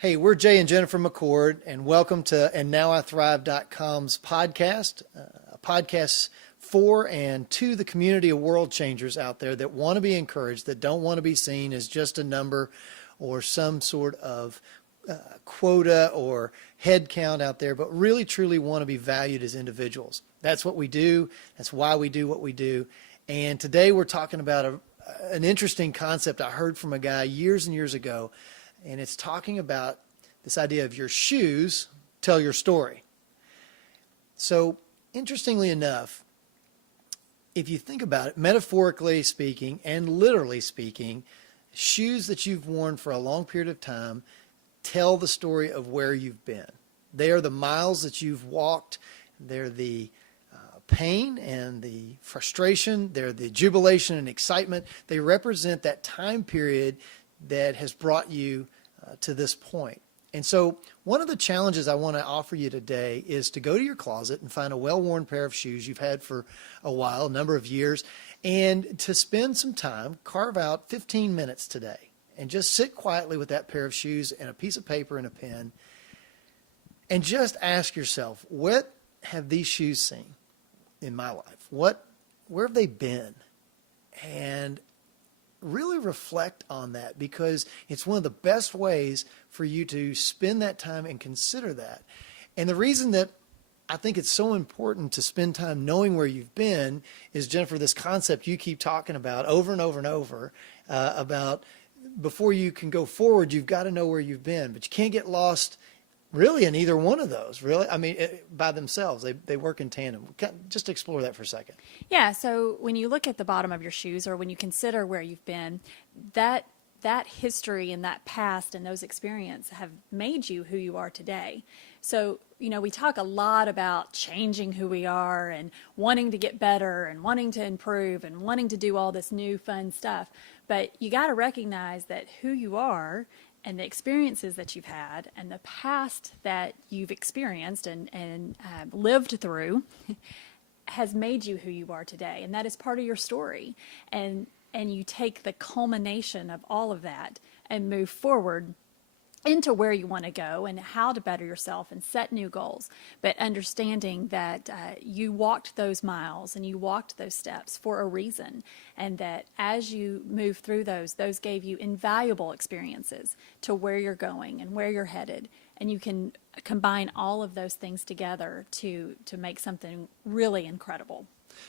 Hey, we're Jay and Jennifer McCord, and welcome to AndNowIThrive.com's podcast, a podcast for and to the community of world changers out there that want to be encouraged, that don't want to be seen as just a number or some sort of quota or head count out there, but really truly want to be valued as individuals. That's what we do. That's why we do what we do. And today we're talking about an interesting concept I heard from a guy years and years ago. And it's talking about this idea of your shoes tell your story. So, interestingly enough, if you think about it, metaphorically speaking and literally speaking, shoes that you've worn for a long period of time tell the story of where you've been. They are the miles that you've walked. They're the pain and the frustration. They're the jubilation and excitement. They represent that time period that has brought you to this point. And so one of the challenges I want to offer you today is to go to your closet and find a well-worn pair of shoes you've had for a while, a number of years, and to spend some time, carve out 15 minutes today, and just sit quietly with that pair of shoes and a piece of paper and a pen, and just ask yourself, what have these shoes seen in my life? Where have they been? And really reflect on that, because it's one of the best ways for you to spend that time and consider that. And the reason that I think it's so important to spend time knowing where you've been is, Jennifer, this concept you keep talking about over and over and over, about before you can go forward, you've got to know where you've been. But you can't get lost really in either one of those, really. I mean, by themselves, they work in tandem. Just explore that for a second. Yeah, so when you look at the bottom of your shoes, or when you consider where you've been, that history and that past and those experiences have made you who you are today. So, we talk a lot about changing who we are and wanting to get better and wanting to improve and wanting to do all this new fun stuff. But you got to recognize that who you are and the experiences that you've had and the past that you've experienced and lived through has made you who you are today. And that is part of your story. And you take the culmination of all of that and move forward into where you want to go and how to better yourself and set new goals. But understanding that you walked those miles and you walked those steps for a reason, and that as you move through those gave you invaluable experiences to where you're going and where you're headed. And you can combine all of those things together to make something really incredible.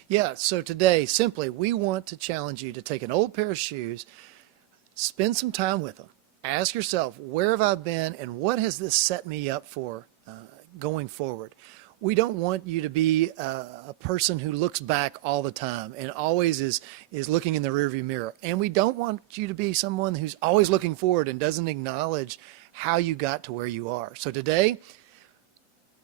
Yeah, so today, simply, we want to challenge you to take an old pair of shoes, spend some time with them. Ask yourself, where have I been and what has this set me up for going forward? We don't want you to be a person who looks back all the time and always is looking in the rearview mirror. And we don't want you to be someone who's always looking forward and doesn't acknowledge how you got to where you are. So today,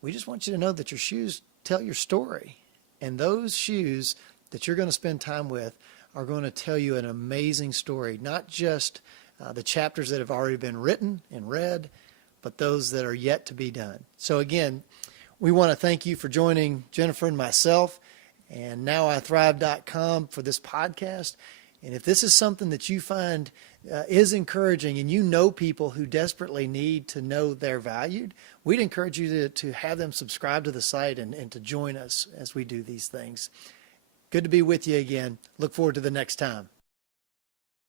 we just want you to know that your shoes tell your story. And those shoes that you're going to spend time with are going to tell you an amazing story, not just the chapters that have already been written and read, but those that are yet to be done. So again, we want to thank you for joining Jennifer and myself and NowIThrive.com for this podcast. And if this is something that you find is encouraging, and you know people who desperately need to know they're valued, we'd encourage you to have them subscribe to the site and to join us as we do these things. Good to be with you again. Look forward to the next time.